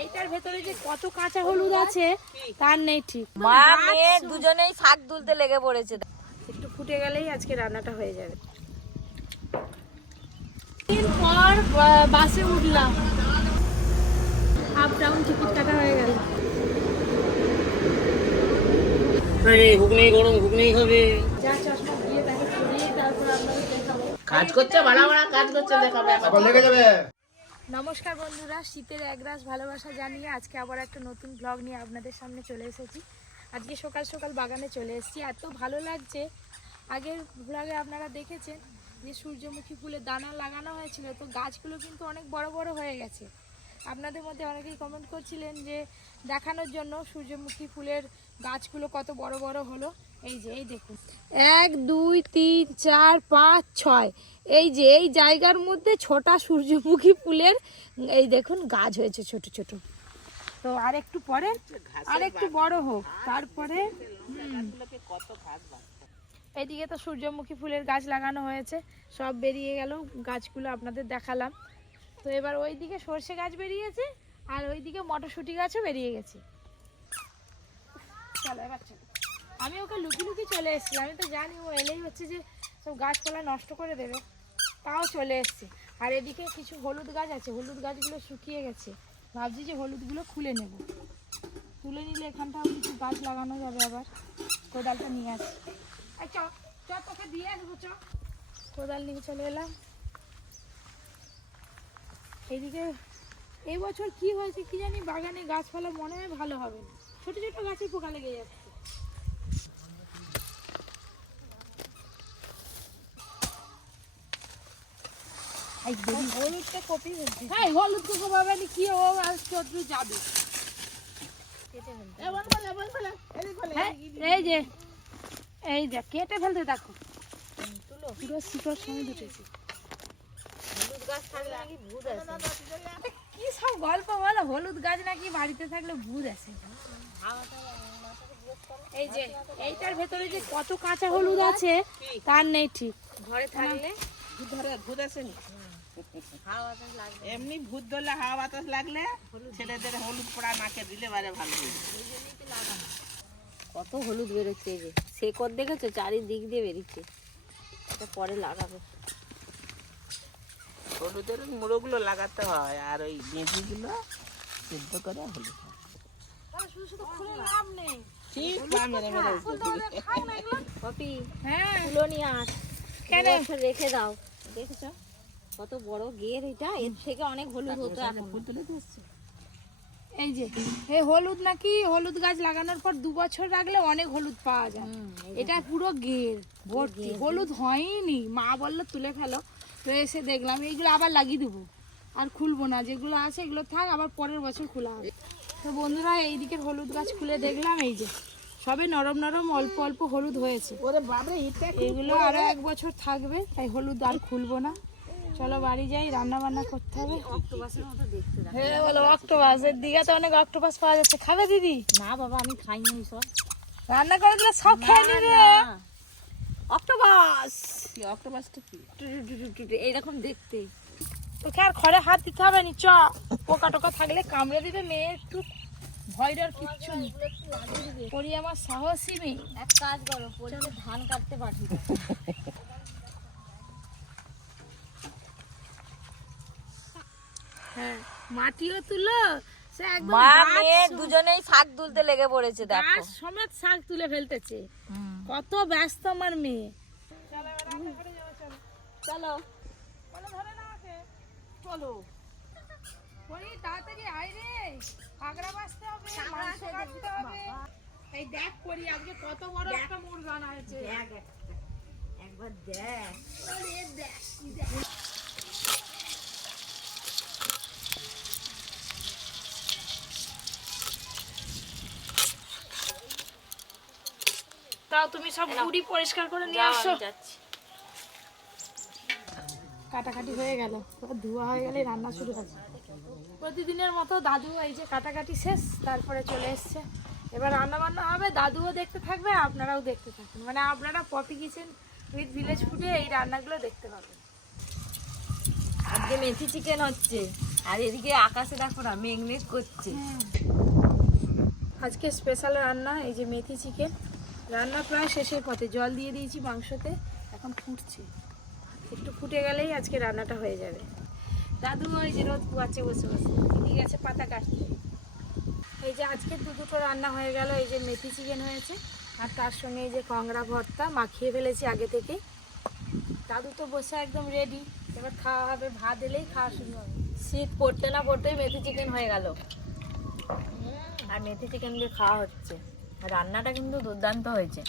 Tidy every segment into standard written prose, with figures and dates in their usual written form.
এইটার ভেতরে যে কত কাঁচা হলুদ আছে তার নেই ঠিক। মা মেয়ে দুজনেই শাক তুলতে লেগে পড়েছে। একটু ফুটে গেলেই আজকে রান্নাটা হয়ে যাবে। দিন পর বাসে উঠলাম, আপ ডাউন টিকিট কাটা হয়ে গেল। ঘুগনি গরম ঘুগনি হবে। যা চশমা দিয়ে তাকে পরিয়ে তারপর আপনাদের দেখাবো। কাজ করছে বাড়া বাড়া কাজ করছে, দেখাবে আবার লেগে যাবে। নমস্কার বন্ধুরা, শীতের একরাশ ভালোবাসা জানিয়ে আজকে আবার একটা নতুন ব্লগ নিয়ে আপনাদের সামনে চলে এসেছি। আজকে সকাল সকাল বাগানে চলে এসেছি, এত ভালো লাগছে। আগের ব্লগে আপনারা দেখেছেন যে সূর্যমুখী ফুলের দানা লাগানো হয়েছিল, তো গাছগুলো কিন্তু অনেক বড় বড় হয়ে গেছে। আপনাদের মধ্যে অনেকেই কমেন্ট করছিলেন যে দেখানোর জন্য সূর্যমুখী ফুলের গাছগুলো কত বড় বড় হলো। এই যে এই দেখুন, 1 2 3 4 5 6, এই যে এই জায়গার মধ্যে ছোটা সূর্যমুখী ফুলের এই দেখুন গাছ হয়েছে ছোট ছোট। তো আর একটু পরে আর একটু বড় হোক, তারপরে এইদিকে তো সূর্যমুখী ফুলের গাছ লাগানো হয়েছে, সব বেরিয়ে গেল গাছগুলো আপনাদের দেখালাম। তো এবার ওইদিকে সর্ষে গাছ বেরিয়েছে আর ওইদিকে মটরশুঁটি গাছও বেরিয়ে গেছে। চলো এবার চলো, আমি ওকে লুকিয়ে লুকিয়ে চলে এসেছি। আমি তো জানি ও এলেই হচ্ছে যে সব গাছপালা নষ্ট করে দেবে, তাও চলে এসছে। আর এদিকে কিছু হলুদ গাছ আছে, হলুদ গাছগুলো শুকিয়ে গেছে, ভাবছি যে হলুদগুলো খুলে নেব। তুলে নিলে এখানটাও কিছু গাছ লাগানো যাবে। আবার কোদালটা নিয়ে আসছি, চ চ তোকে দিয়ে আসবো, চ। কোদাল নিয়ে চলে এলাম। এইদিকে এই বছর কি হয়েছে কি জানি, বাগানে গাছপালা মনে হয় ভালো হবে না, ছোট ছোট গাছে পোকা লেগে যাচ্ছে। হলুদটা কপি হচ্ছে, হ্যাঁ হলুদ কপি হবে না কি, ও আজ চোদ্দ যাবে। এই যে এই দেখ কেটে ফেলতে, দেখো পুরো শিকড় সমেত উঠেছে। হলুদ গাছ থাকলে নাকি ভূত আছে। কি সব গল্প বলো, হলুদ গাছ নাকি বাড়িতে থাকলে ভূত আছে। এই যে এইটার ভেতরে যে কত কাঁচা হলুদ আছে তার নেই ঠিক। ঘরে থাকলে ভূত আসেনি, এমনি ভূত ধরলে হাওয়া বাতাস লাগলে ছেলেদের হলুদ পোড়া নাকে দিলে বারে ভালো। কত হলুদ বেরোচ্ছে, এই যে শেকড় দেখেছো চারিদিক দিয়ে বেরিয়েছে, এটা পরে লাগাবে। হলুদের মুড়োগুলো লাগাতে হয় আর ওই বেঁধিগুলো সিদ্ধ করে হলুদ কপি হ্যাঁ তুলো নিয়ে আস, কেন রেখে দাও। দেখেছো কত বড় গের, এটা এর থেকে অনেক হলুদ হতো। এখন ফুল তুলে দিচ্ছে। এই যে এই হলুদ নাকি হলুদ গাছ লাগানোর পর 2 বছর রাখলে অনেক হলুদ পাওয়া যায়। এটা পুরো গের ভর্তি হলুদ হয়নি, মা বললো তুলে ফেলো, তো এসে দেখলাম এইগুলো আবার লাগিয়ে দেবো, আর খুলবো না, যেগুলো আছে এগুলো থাক, আবার পরের বছর খোলা হবে। তো বন্ধুরা এই দিকের হলুদ গাছ খুলে দেখলাম, এই যে সবে নরম নরম অল্প অল্প হলুদ হয়েছে। এগুলো আরো 1 বছর থাকবে, তাই হলুদ আর খুলবো না। চলো বাড়ি যাই, রান্না বান্না করতে হবে। অক্টোপাসের মতো দেখতে। হ্যাঁ বলো, অক্টোপাস, এর দিঘাতে অনেক অক্টোপাস পাওয়া যাচ্ছে, খাবে দিদি? না বাবা আমি খাইনি সব, রান্না করে দিলে সব খেয়ে নিবে। অক্টোপাস, অক্টোপাসটা কি এইরকম দেখতে। তোকে আর ঘরে হাত দিতে হবে নি, চ। পোকা টোকা থাকলে কামড়ে দিবে, মেয়ে একটু ভয় ডর কিচ্ছু নেই। পরি আমার সাহসী মেয়ে। এক কাজ করো, পরিকে ধান কাটতে পাঠিয়ে দাও। হ্যাঁ মাটিও তুলো, সে একদম মা মেয়ে দুজনেই শাক তুলতে লেগে পড়েছে। দেখো গাছ সমেত শাক তুলে ফেলতেছে, কত ব্যস্ত আমার মেয়ে। চলো চলো পরি, তাড়াতাড়ি আয় রে, আগরা বাঁচতে হবে, মাংস কাটতে হবে। এই দেখ পরি আজকে কত বড় একটা মুরগান আছে, একবার দেখ। তাও তুমি সব গুড়ি পরিষ্কার করে নিয়ে আসো। যাচ্ছি। কাটাকাটি হয়ে গেল, ধোয়া হয়ে গেলে রান্না শুরু হবে। প্রতিদিনের মতো দাদু এই যে কাটাকাটি শেষ, তারপরে চলে এসছে। এবার রান্না বান্না হবে, দাদুও দেখতে থাকবে, আপনারাও দেখতে থাকবেন, মানে আপনারা পপি কিচেন উইথ ভিলেজ ফুডে এই রান্নাগুলো দেখতে পাবেন। আজকে মেথি চিকেন হচ্ছে। আর এদিকে আকাশে দেখো না মেঘ মেঘ করছে। আজকে স্পেশাল রান্না, এই যে মেথি চিকেন। রান্না প্রায় শেষের পথে, জল দিয়ে দিয়েছি মাংসতে, এখন ফুটছে। একটু ফুটে গেলেই আজকে রান্নাটা হয়ে যাবে। দাদু ওই যে রোদ পোয়াচ্ছে বসে বসে, দিদি গেছে পাতা কাটতে। এই যে আজকে দুটো রান্না হয়ে গেল। এই যে মেথি চিকেন হয়েছে, আর তার সঙ্গে এই যে কংড়া ভর্তা মাখিয়ে ফেলেছি আগে থেকে। দাদু তো বসে একদম রেডি, এবার খাওয়া হবে। ভাত এলেই খাওয়া শুরু হবে। শীত পড়তে না পড়তেই মেথি চিকেন হয়ে গেল, আর মেথি চিকেন দিয়ে খাওয়া হচ্ছে। রান্নাটা কিন্তু দুর্দান্ত হয়েছে।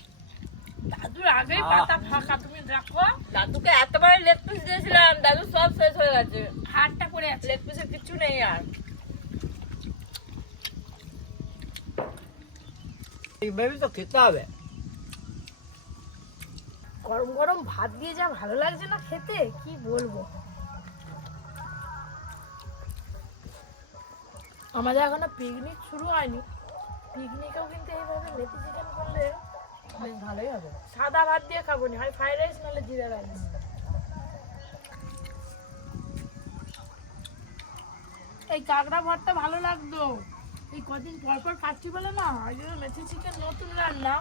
দাদুর আগে পাতা ফাঁকা, তুমি রাখো। দাদুকে এতবার লেগ পিস দিয়েছিলাম, দাদু সব শেষ হয়ে গেছে, হাড়টা পড়ে আছে, লেগ পিসের কিছু নেই আর। এইভাবে তো খেতে হবে। গরম গরম ভাত দিয়ে যা ভালো লাগছে না খেতে, কি বলবো। আমাদের এখনো পিকনিক শুরু হয়নি, পিকনিকেও কিন্তু এইভাবে মেথি চিকেন করলে বেশ ভালোই হবে। সাদা ভাত দিয়ে খাবো না, হয় ফ্রাইড রাইস নাহলে জিরা রাইস। এই কাঁকড়া ভর্তা ভালো লাগতো, এই কদিন পর পর খাচ্ছি বলে না, ওই জন্য মেথি চিকেন নতুন রান্না,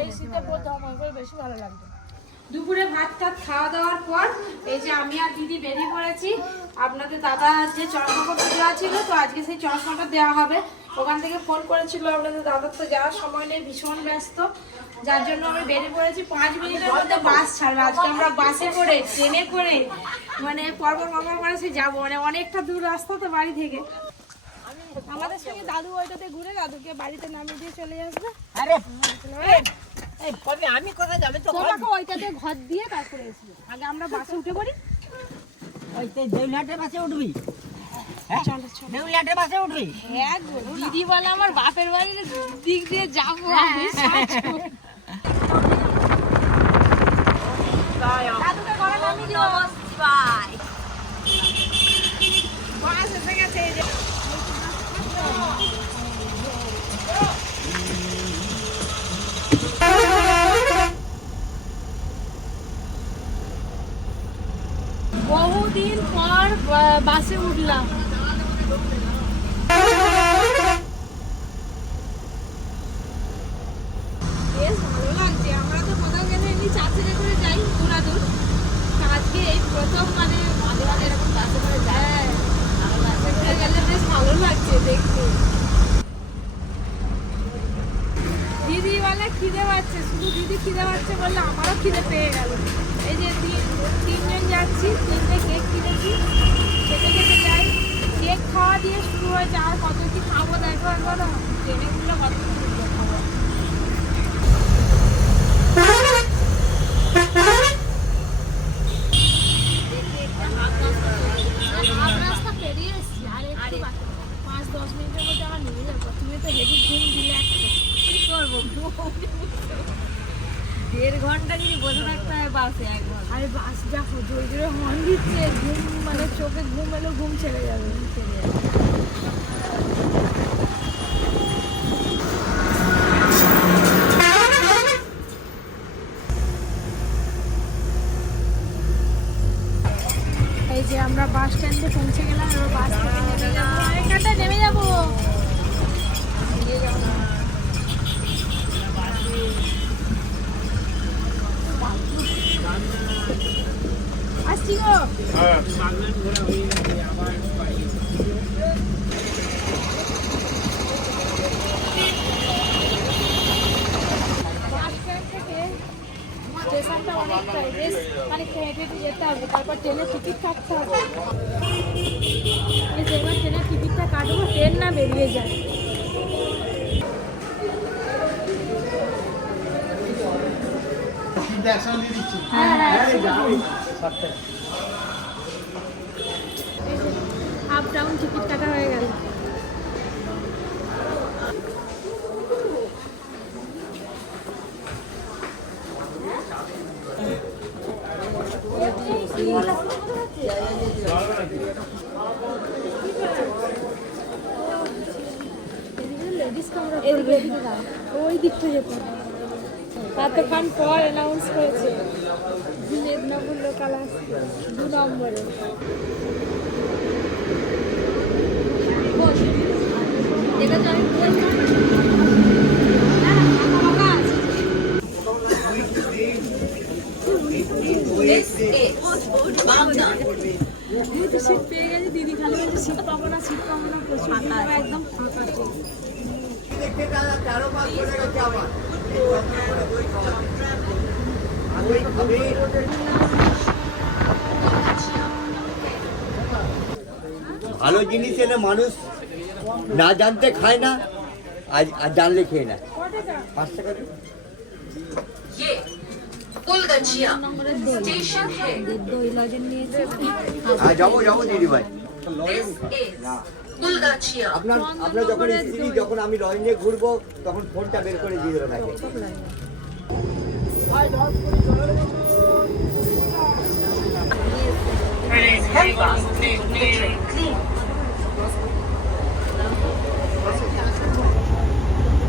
এই শীতে প্রথম, ওই করে বেশি ভালো লাগতো। দুপুরে ভাত টাত খাওয়া দাওয়ার পর এই যে আমি আর দিদি বেরিয়ে পড়েছি। আপনাদের দাদা যে চশমাটা দেওয়া ছিল, তো আজকে সেই চশমাটা দেওয়া হবে। ওখান থেকে ফোন করেছিল, আপনাদের দাদার তো যাওয়ার সময় নেই, ভীষণ ব্যস্ত, যার জন্য আমি বেরিয়ে পড়েছি। 5 মিনিটের মধ্যে বাস ছাড়বে। আজকে আমরা বাসে করে, ট্রেনে করে, মানে পরপর করে সে যাবো, মানে অনেকটা দূর রাস্তা তো বাড়ি থেকে। আমাদের সঙ্গে দাদু ওইটাতে ঘুরে দাদুকে বাড়িতে নামিয়ে দিয়ে চলে আসবে। আরে কবে আমি কোথায় যাবে তো? তোমাকে ওইটাতে ঘর দিয়ে তারপরে এসে আগে আমরা বাসে উঠে পড়ি। ওই তো দেউলিয়াটের বাসে উঠবি? দেউলিয়াটের বাসে উঠবি? হ্যাঁ গো, দিদি বলে আমার বাপের বাড়ির দিক দিয়ে যাবো আমি। দাদুকে ঘরে নামিয়ে দিও। বাস এসে গেছে এই যে। বহুদিন পর বাসে উঠলাম। বেশ ভালো লাগছে। আমরা তো কোথাও গেলে এমনি চারটে করে যাই দূরাদূর, আজকে এই প্রথম মানে এরকম বাসে করে যায়। বাসে করে গেলে বেশ ভালো লাগছে দেখতে। দিদি বলে খিদে পাচ্ছে, শুধু দিদি খিদে পাচ্ছে বললে আমারও খিদে পেয়ে গেল। এই যে তিনজন যাচ্ছি, 3টে কেক কিনেছি, খেতে খেতে যাই। কেক খাওয়া দিয়ে শুরু হয়েছে, আর কত কি খাবো দেখো একবার। ট্রেনে গুলো কত কি খাবো। রাস্তা পেরিয়ে এসছি, আর একটু 5-10 মিনিটের মধ্যে আমার নিয়ে যাবো। তুমি তো হেভি ঘুম দিলে একটা, কি করবো? 1.5 ঘন্টা যদি বসে থাকতে হয় বাসে, 1 ঘন্টা। আরে বাস দেখো জোরে জোরে হর্ন দিচ্ছে, ঘুম মানে চোখে ঘুম এলো, ঘুম ছেড়ে যাবে। এই যে আমরা বাস স্ট্যান্ডে পৌঁছে গেলাম, এবার বাস থেকে নেমে যাবো। আরেকটা নেমে যাবো। আসছি গো। স্টেশনটা অনেকটাই, বেশ খানিকটা হেঁটে হেঁটে যেতে হবে, তারপর ট্রেনের টিকিট কাটতে হবে। এই যে এবার ট্রেনের টিকিটটা কাটবো, ট্রেন না বেরিয়ে যায়। আপ ডাউন টিকিট কাটা হয়ে গেল। ওই দিকটা যেতে এতক্ষণ পর অ্যানাউন্স করেছে মেদিনীপুর লোকাল আসছে 2 নম্বরে। একদম ফাঁকা আছে। ভালো জিনিস এলে মানুষ না জানতে খায় না, আর জানলে খেয়ে না। 5 টাকা দিন। হ্যাঁ যাবো দিদি ভাই। আপনার যখন স্ত্রী, যখন আমি লরি নিয়ে ঘুরবো তখন ফোনটা বের করে দিয়ে দেবো তাকে।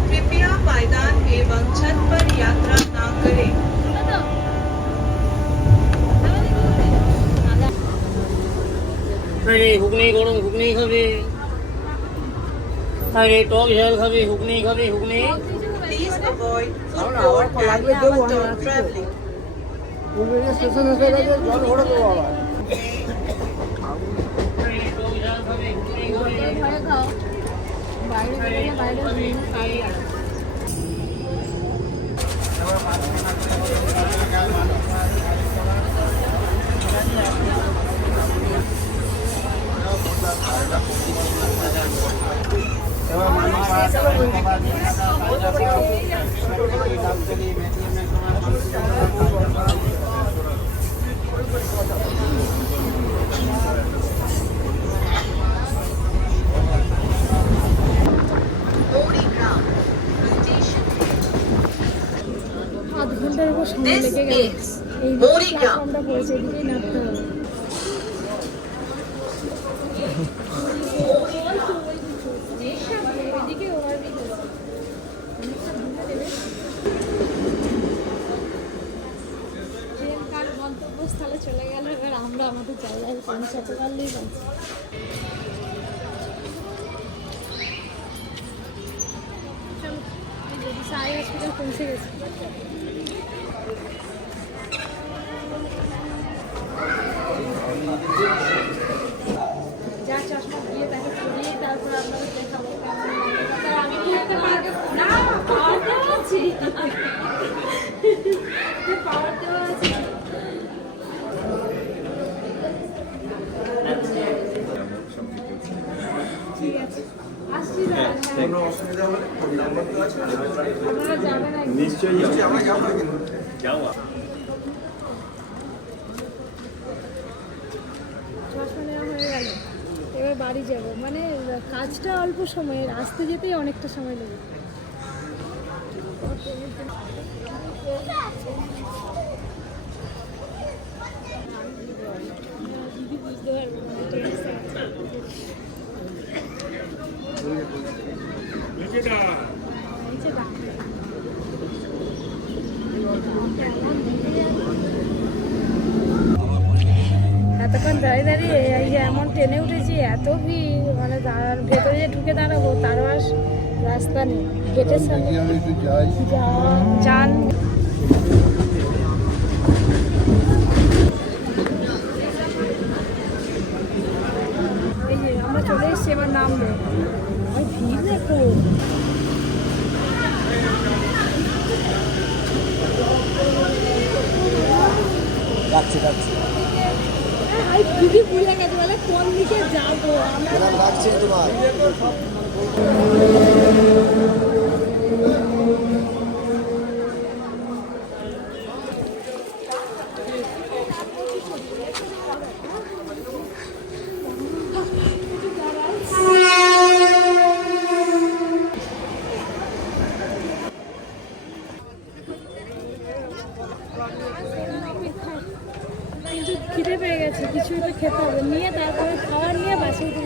कृपया पायदान एवं छत पर यात्रा न करें। আরে হুগনি গরম হুগনি খাবে, আরে টক ঝাল খাবে, হুগনি খাবে, হুগনি। Please avoid food court and water traveling. আরে টক ঝাল খাবে, হুগনি খাবে। ঘরে খাও, বাইরে বেরোলে বাইরে খাই। আধ ঘন্টার উপর সময় লেগে গেল। এই প্ল্যাটফর্মটা পড়েছে, এদিকেই নামতে হবে। এদিকে ওভারব্রিজ আছে। অনেকটা দূরে দেবে। ট্রেন কার গন্তব্যস্থলে চলে গেল, এবার আমরা আমাদের জায়গায় পৌঁছাতে পারলেই বাঁচি। চলো, এই যে সাই হসপিটাল পৌঁছে গেছি। যা চশমা দিয়ে তাকে পরিয়ে তারপর আপনাদের দেখাবো কেমন লাগে। তার আমি কি একটা না পাওয়ার দেওয়া আছে, পাওয়ার দেওয়া আছে। ঠিক আছে, আসছি দাদা। আপনারা যাবেন একদম। নিশ্চয়ই আমরা যাবো, কিন্তু যাবো। চশমা নেওয়া হয়ে গেল, এবার বাড়ি যাব। মানে কাজটা অল্প সময়ের, আসতে যেতেই অনেকটা সময় লেগে। দিদি বুঝতে পারবো না, টেন্সে আছে। নিচে দাঁড়ায়। এতক্ষণ দাঁড়িয়ে দাঁড়িয়ে এই যে এমন ট্রেনে উঠেছি, এত ভিড়, মানে ভেতরে যে ঢুকে দাঁড়াবো তারও আর রাস্তা নেই। গেটের সামনে যান। এই যে আমরা চলে এসেছি, এবার নামবো। ওই ভিড় দেখো। যাচ্ছি দিদি ভুলে গেছে, বলে কোন দিকে যাবো আমরা। রাখছি তোমার। কিন্তু খিদে পেয়ে গেছে, কিছু একটা খেতে হবে, নিয়ে তারপরে খাবার নিয়ে বাসে উঠে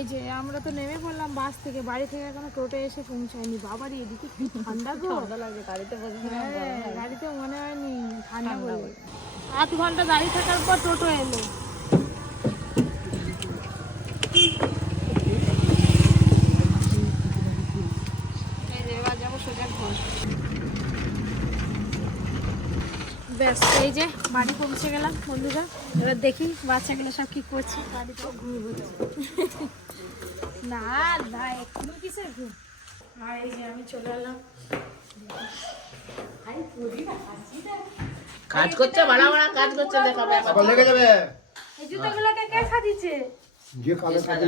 এই যে আমরা তো নেমে পড়লাম বাস থেকে, বাড়ি থেকে এখনো টোটো এসে পৌঁছায়নি। বাবারই এদিকে কি ঠান্ডা গো, ঠান্ডা লাগে গাড়িতে বসে। গাড়িতে মনে হয়নি ঠান্ডা বলে। আধ ঘন্টা দাঁড়িয়ে থাকার পর টোটো এলো। এই যে এবার যাবো সোজা ঘর। ব্যাস এই যে বাড়ি পৌঁছে গেলাম বন্ধুরা। এবার দেখি বাচ্চাগুলো সব কি করছে। বাড়িতে ঘুম হচ্ছে না না এখনো কিসের ঘুম। আর এই যে আমি চলে এলাম। কাজ করছে বাড়া বাড়া কাজ করছে দেখাবে আবার লেগে যাবে এই জুতোগুলোকে কে সাজিয়েছে? যে কালো কালো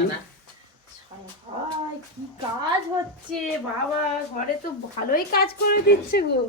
কি কাজ হচ্ছে বাবা, ঘরে তো ভালোই কাজ করে দিচ্ছে গো।